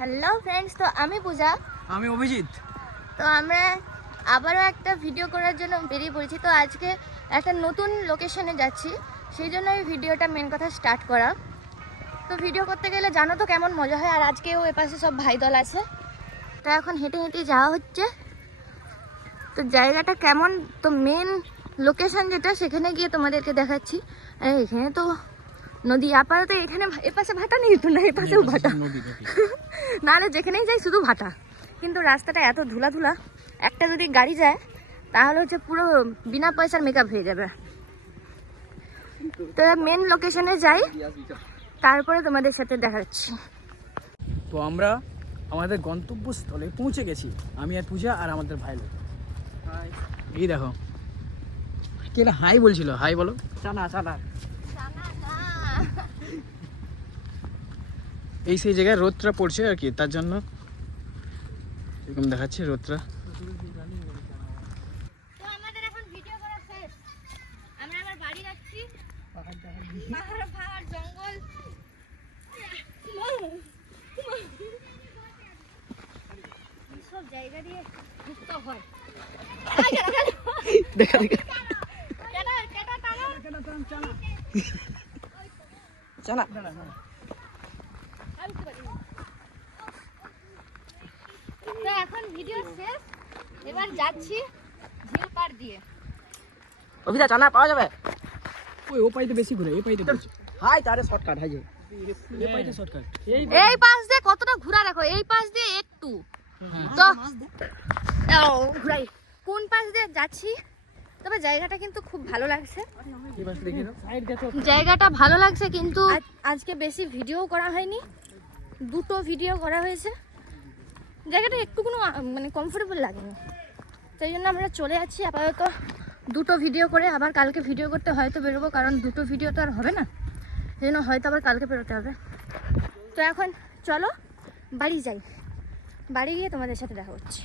Hello friends, তো আমি পূজা, আমি অভিজিৎ। তো আমরা আবারও একটা ভিডিও করার জন্য বেরিয়ে পড়েছি। তো আজকে একটা নতুন লোকেশনে যাচ্ছি, সেই জন্য এই ভিডিওটা মেন কথা স্টার্ট করা। তো ভিডিও করতে গেলে জানো তো কেমন মজা হয়, আর আজকেও এপাশে সব ভাই দল আছে। তো এখন হেঁটে হেঁটে যাওয়া হচ্ছে। তো জায়গাটা কেমন, তো মেন লোকেশন যেটা, সেখানে গিয়ে তোমাদেরকে দেখাচ্ছি। আর এখানে তো নদী, আপাতত এখানে এপাশে ভাটা নেই তো, না এপাশেও ভাটা, নাহলে যেখানেই যাই শুধু ভাটা। কিন্তু রাস্তাটা এত ধুলা ধুলা, একটা যদি গাড়ি যায় তাহলে হচ্ছে পুরো বিনা পয়সার মেকআপ হয়ে যাবে। তো মেন লোকেশনে যাই, তারপরে তোমাদের সাথে দেখাচ্ছি। তো আমরা আমাদের গন্তব্যস্থলে পৌঁছে গেছি, আমি আর পূজা আর আমাদের ভাই লোক। এই দেখো কে হাই বলছিল, হাই বলো। চানা চানা এই সেই জায়গায় রোদটা পড়ছে আর কি, তার জন্য এরকম দেখাচ্ছে রোদটা। তো আমাদের এখন ভিডিও করা শেষ, আমরা আবার বাড়ি যাচ্ছি। পাহাড় জঙ্গল, সব জায়গা দিয়ে ঘুরতে হয়। দেখা দেখা চানা তো এখন ভিডিও শেষ, এবার যাচ্ছি ঝিল পাড় দিয়ে। অভিদা চানা পাওয়া যাবে? ওই ও পাইতে বেশি ঘুরে, এই পাইতে হাই তারে শর্টকাট হাই যে এই পাইতে শর্টকাট। এই পাশ দিয়ে কতটা ঘোরা দেখো, এই পাশ দিয়ে একটু তো ঘুরাই, কোন পাশ দিয়ে যাচ্ছি। তবে জায়গাটা কিন্তু খুব ভালো লাগছে, এই পাশে দেখি না সাইড দেখো, জায়গাটা ভালো লাগছে। কিন্তু আজকে বেশি ভিডিও করা হয়নি, দুটো ভিডিও করা হয়েছে। জায়গাটা একটু কোনো মানে কমফোর্টেবল লাগেনি, সেই জন্য আমরা চলে যাচ্ছি। আপাতত দুটো ভিডিও করে আবার কালকে ভিডিও করতে হয়তো বেরোবো, কারণ দুটো ভিডিও তো আর হবে না, সেই জন্য হয়তো আবার কালকে বেরোতে হবে। তো এখন চলো বাড়ি যাই, বাড়ি গিয়ে তোমাদের সাথে দেখা হচ্ছে।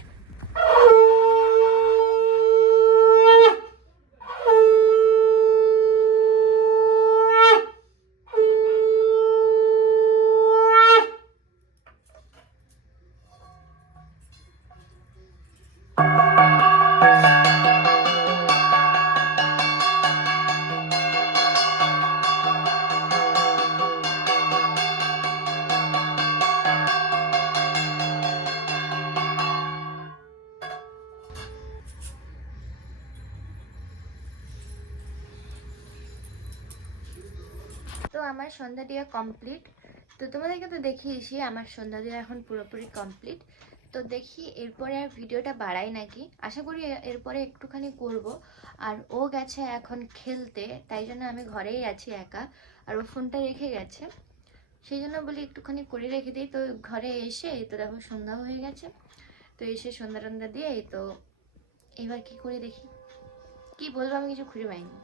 তো আমার সন্ধ্যা দেওয়া কমপ্লিট। তো তোমাদেরকে তো দেখিয়েছি আমার সন্ধ্যা দেওয়া এখন পুরোপুরি কমপ্লিট। তো দেখি এরপরে আর ভিডিওটা বাড়াই নাকি, আশা করি এরপরে একটুখানি করব। আর ও গেছে এখন খেলতে, তাই জন্য আমি ঘরেই আছি একা, আর ও ফোনটা রেখে গেছে, সেই জন্য বলি একটুখানি করে রেখে দিই। তো ঘরে এসে এই তো দেখো সন্ধ্যা হয়ে গেছে। তো এসে সন্ধ্যা টন্ধ্যা দিয়ে এই তো এবার কি করে দেখি, কি বলবো আমি কিছু খুঁজে পাইনি।